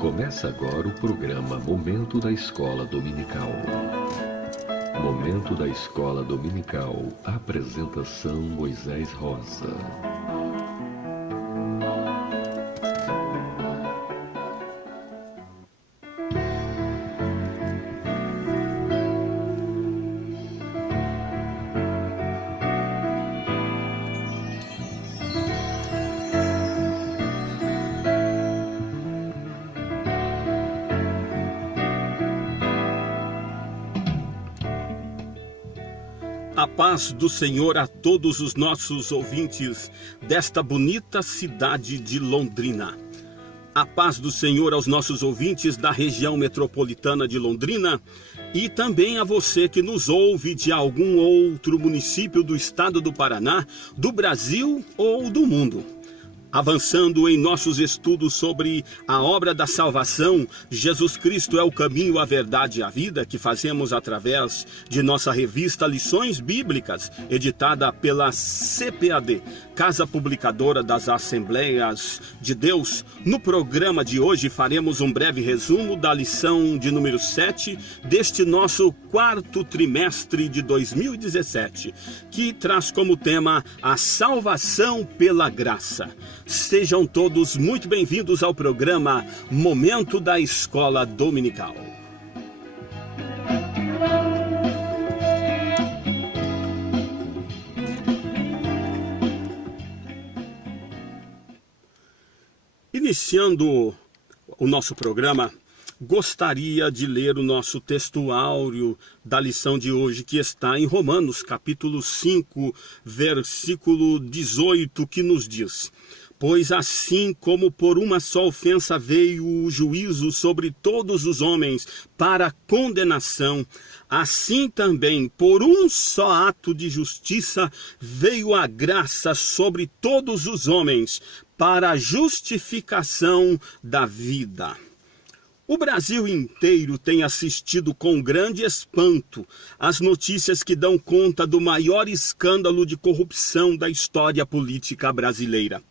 Começa agora o programa Momento da Escola Dominical. Momento da Escola Dominical. Apresentação Moisés Rosa. A paz do Senhor a todos os nossos ouvintes desta bonita cidade de Londrina. A paz do Senhor aos nossos ouvintes da região metropolitana de Londrina e também a você que nos ouve de algum outro município do estado do Paraná, do Brasil ou do mundo. Avançando em nossos estudos sobre a obra da salvação, Jesus Cristo é o caminho, a verdade e a vida, que fazemos através de nossa revista Lições Bíblicas, editada pela CPAD, Casa Publicadora das Assembleias de Deus. No programa de hoje faremos um breve resumo da lição de número 7 deste nosso quarto trimestre de 2017, que traz como tema a salvação pela graça. Sejam todos muito bem-vindos ao programa Momento da Escola Dominical. Iniciando o nosso programa, gostaria de ler o nosso texto áureo da lição de hoje, que está em Romanos, capítulo 5, versículo 18, que nos diz: Pois assim como por uma só ofensa veio o juízo sobre todos os homens para condenação, assim também por um só ato de justiça veio a graça sobre todos os homens para a justificação da vida. O Brasil inteiro tem assistido com grande espanto as notícias que dão conta do maior escândalo de corrupção da história política brasileira.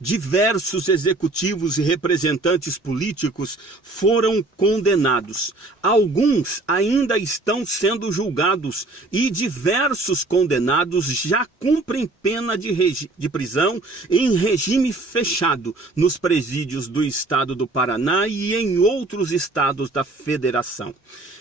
Diversos executivos e representantes políticos foram condenados. Alguns ainda estão sendo julgados e diversos condenados já cumprem pena de prisão em regime fechado nos presídios do estado do Paraná e em outros estados da federação.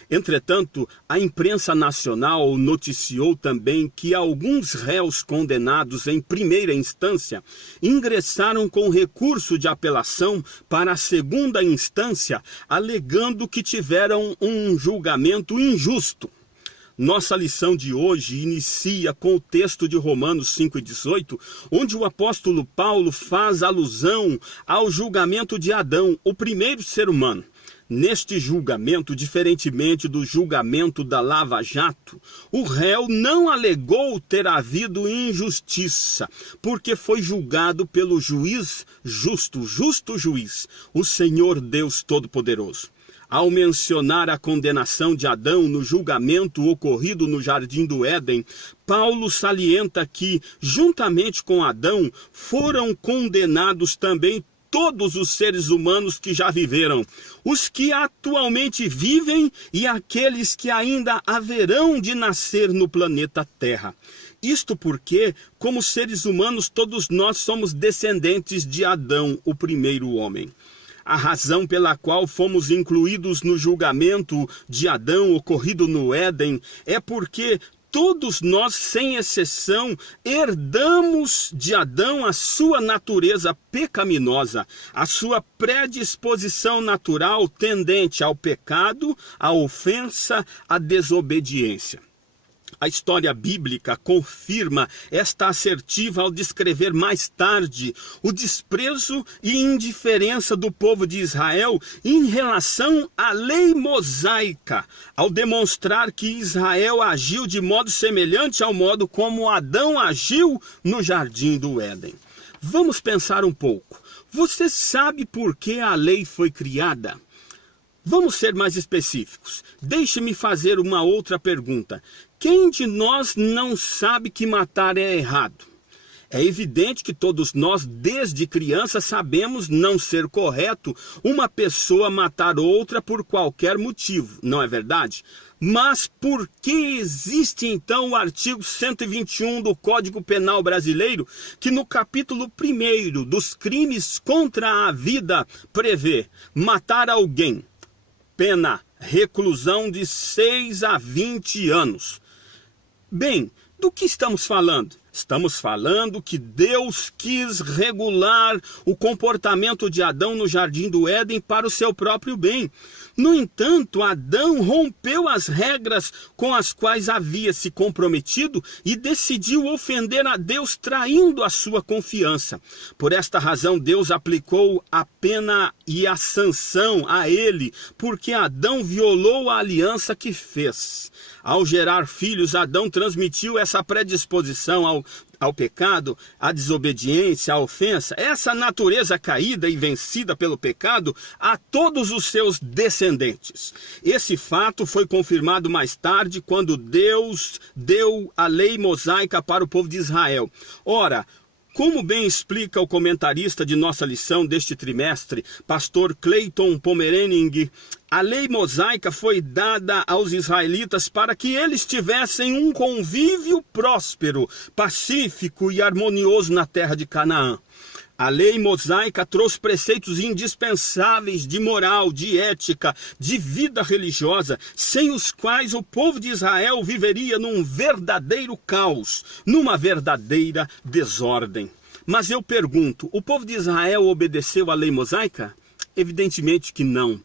Entretanto, a imprensa nacional noticiou também que alguns réus condenados em primeira instância ingressaram com recurso de apelação para a segunda instância, alegando que tiveram um julgamento injusto. Nossa lição de hoje inicia com o texto de Romanos 5,18, onde o apóstolo Paulo faz alusão ao julgamento de Adão, o primeiro ser humano. Neste julgamento, diferentemente do julgamento da Lava Jato, o réu não alegou ter havido injustiça, porque foi julgado pelo juiz justo juiz, o Senhor Deus Todo-Poderoso. Ao mencionar a condenação de Adão no julgamento ocorrido no Jardim do Éden, Paulo salienta que, juntamente com Adão, foram condenados também todos os seres humanos que já viveram, os que atualmente vivem e aqueles que ainda haverão de nascer no planeta Terra. Isto porque, como seres humanos, todos nós somos descendentes de Adão, o primeiro homem. A razão pela qual fomos incluídos no julgamento de Adão ocorrido no Éden é porque todos nós, sem exceção, herdamos de Adão a sua natureza pecaminosa, a sua predisposição natural tendente ao pecado, à ofensa, à desobediência. A história bíblica confirma esta assertiva ao descrever mais tarde o desprezo e indiferença do povo de Israel em relação à lei mosaica, ao demonstrar que Israel agiu de modo semelhante ao modo como Adão agiu no Jardim do Éden. Vamos pensar um pouco. Você sabe por que a lei foi criada? Vamos ser mais específicos. Deixe-me fazer uma outra pergunta. Quem de nós não sabe que matar é errado? É evidente que todos nós, desde criança, sabemos não ser correto uma pessoa matar outra por qualquer motivo, não é verdade? Mas por que existe então o artigo 121 do Código Penal Brasileiro, que no capítulo 1º dos crimes contra a vida prevê matar alguém, pena reclusão de 6 a 20 anos? Bem, do que estamos falando? Estamos falando que Deus quis regular o comportamento de Adão no Jardim do Éden para o seu próprio bem. No entanto, Adão rompeu as regras com as quais havia se comprometido e decidiu ofender a Deus, traindo a sua confiança. Por esta razão, Deus aplicou a pena e a sanção a ele, porque Adão violou a aliança que fez. Ao gerar filhos, Adão transmitiu essa predisposição ao pecado, à desobediência, à ofensa, essa natureza caída e vencida pelo pecado a todos os seus descendentes. Esse fato foi confirmado mais tarde quando Deus deu a lei mosaica para o povo de Israel. Ora, como bem explica o comentarista de nossa lição deste trimestre, pastor Clayton Pomerening, a lei mosaica foi dada aos israelitas para que eles tivessem um convívio próspero, pacífico e harmonioso na terra de Canaã. A lei mosaica trouxe preceitos indispensáveis de moral, de ética, de vida religiosa, sem os quais o povo de Israel viveria num verdadeiro caos, numa verdadeira desordem. Mas eu pergunto, o povo de Israel obedeceu à lei mosaica? Evidentemente que não.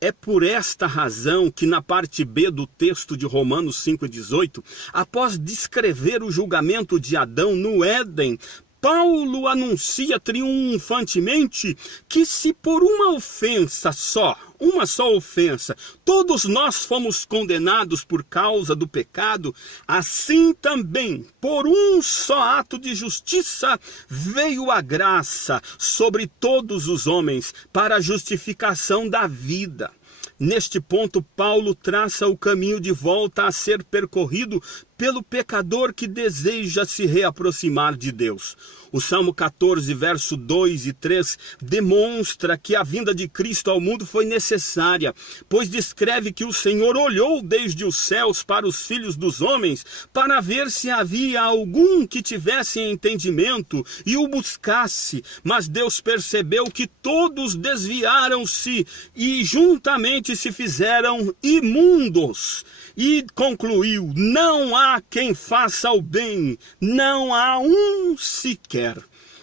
É por esta razão que na parte B do texto de Romanos 5,18, após descrever o julgamento de Adão no Éden, Paulo anuncia triunfantemente que se por uma ofensa só, uma só ofensa, todos nós fomos condenados por causa do pecado, assim também, por um só ato de justiça, veio a graça sobre todos os homens para a justificação da vida. Neste ponto, Paulo traça o caminho de volta a ser percorrido pelo pecador que deseja se reaproximar de Deus. O Salmo 14, verso 2 e 3, demonstra que a vinda de Cristo ao mundo foi necessária, pois descreve que o Senhor olhou desde os céus para os filhos dos homens, para ver se havia algum que tivesse entendimento e o buscasse, mas Deus percebeu que todos desviaram-se e juntamente se fizeram imundos. E concluiu, não há quem faça o bem, não há um sequer.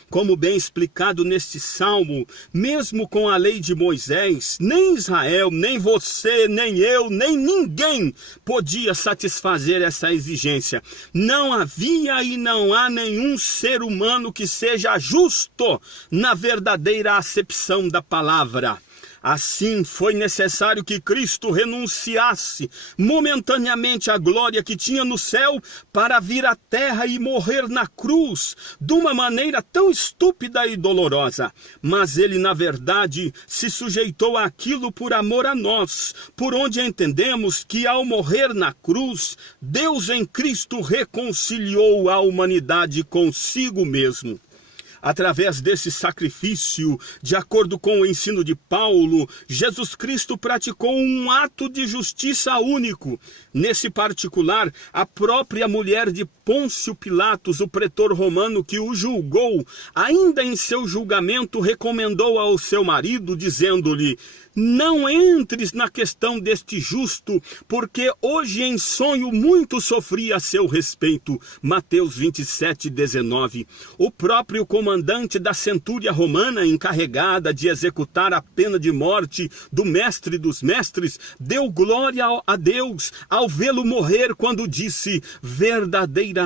Como bem explicado neste salmo, mesmo com a lei de Moisés, nem Israel, nem você, nem eu, nem ninguém podia satisfazer essa exigência. Não havia e não há nenhum ser humano que seja justo na verdadeira acepção da palavra. Assim, foi necessário que Cristo renunciasse momentaneamente à glória que tinha no céu para vir à terra e morrer na cruz de uma maneira tão estúpida e dolorosa. Mas ele, na verdade, se sujeitou àquilo por amor a nós, por onde entendemos que ao morrer na cruz, Deus em Cristo reconciliou a humanidade consigo mesmo. Através desse sacrifício, de acordo com o ensino de Paulo, Jesus Cristo praticou um ato de justiça único. Nesse particular, a própria mulher de Pôncio Pilatos, o pretor romano que o julgou, ainda em seu julgamento recomendou ao seu marido, dizendo-lhe: não entres na questão deste justo, porque hoje em sonho muito sofri a seu respeito. Mateus 27, 19. O próprio comandante da centúria romana, encarregada de executar a pena de morte do mestre dos mestres, deu glória a Deus ao vê-lo morrer quando disse: verdadeiramente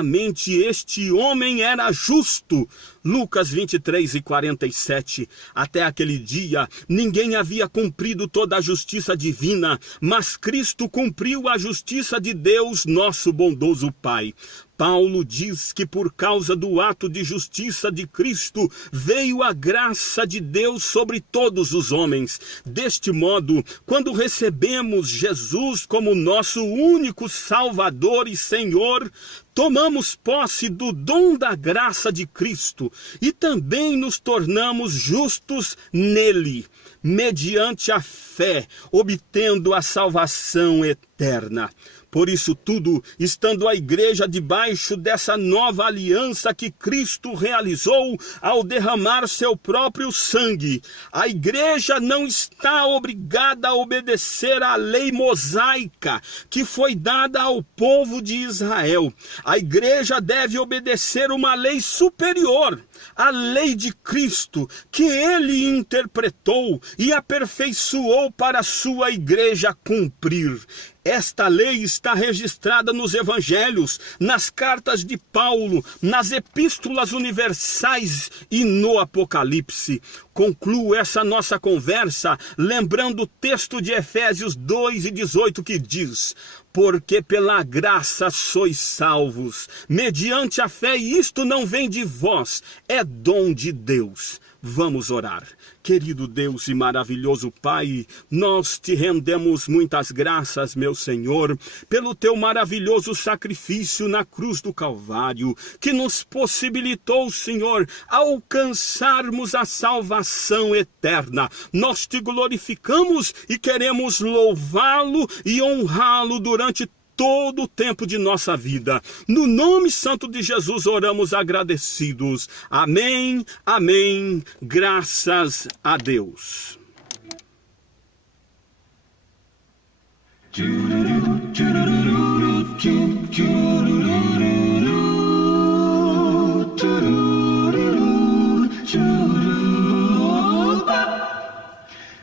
este homem era justo. Lucas 23 e 47. Até aquele dia, ninguém havia cumprido toda a justiça divina, mas Cristo cumpriu a justiça de Deus, nosso bondoso Pai. Paulo diz que por causa do ato de justiça de Cristo, veio a graça de Deus sobre todos os homens. Deste modo, quando recebemos Jesus como nosso único Salvador e Senhor, tomamos posse do dom da graça de Cristo e também nos tornamos justos nele, mediante a fé, obtendo a salvação eterna. Por isso tudo, estando a igreja debaixo dessa nova aliança que Cristo realizou ao derramar seu próprio sangue, a igreja não está obrigada a obedecer à lei mosaica que foi dada ao povo de Israel. A igreja deve obedecer uma lei superior, a lei de Cristo, que ele interpretou e aperfeiçoou para a sua igreja cumprir. Esta lei está registrada nos evangelhos, nas cartas de Paulo, nas epístolas universais e no Apocalipse. Concluo essa nossa conversa lembrando o texto de Efésios 2:18 que diz: porque pela graça sois salvos, mediante a fé, e isto não vem de vós, é dom de Deus. Vamos orar. Querido Deus e maravilhoso Pai, nós te rendemos muitas graças, meu Senhor, pelo teu maravilhoso sacrifício na cruz do Calvário, que nos possibilitou, Senhor, alcançarmos a salvação eterna. Nós te glorificamos e queremos louvá-lo e honrá-lo durante todo o tempo de nossa vida. No nome santo de Jesus oramos agradecidos. Amém, amém, graças a Deus.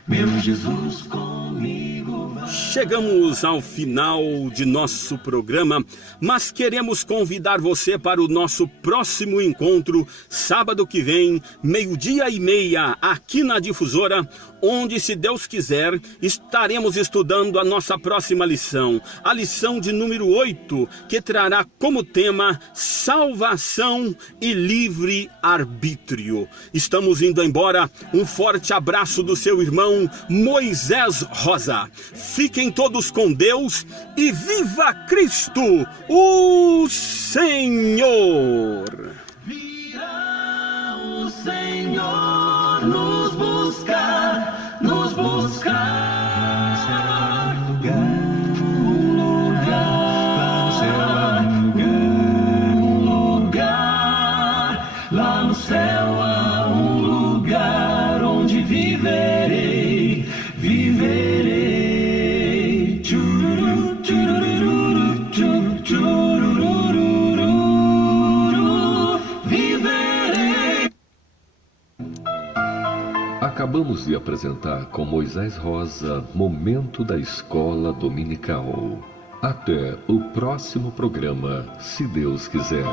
Meu Jesus comigo vai. Chegamos ao final de nosso programa, mas queremos convidar você para o nosso próximo encontro, sábado que vem, 12:30, aqui na Difusora, onde, se Deus quiser, estaremos estudando a nossa próxima lição, a lição de número 8, que trará como tema salvação e livre-arbítrio. Estamos indo embora. Um forte abraço do seu irmão Moisés Rosa. Fiquem todos com Deus e viva Cristo, o Senhor! Virá o Senhor nos buscar, nos buscar. Lá no céu há um lugar onde viverei, viverei. Tchururu, tchururu, tchururu, tchururu, viverei. Acabamos de apresentar com Moisés Rosa Momento da Escola Dominical. Até o próximo programa, se Deus quiser.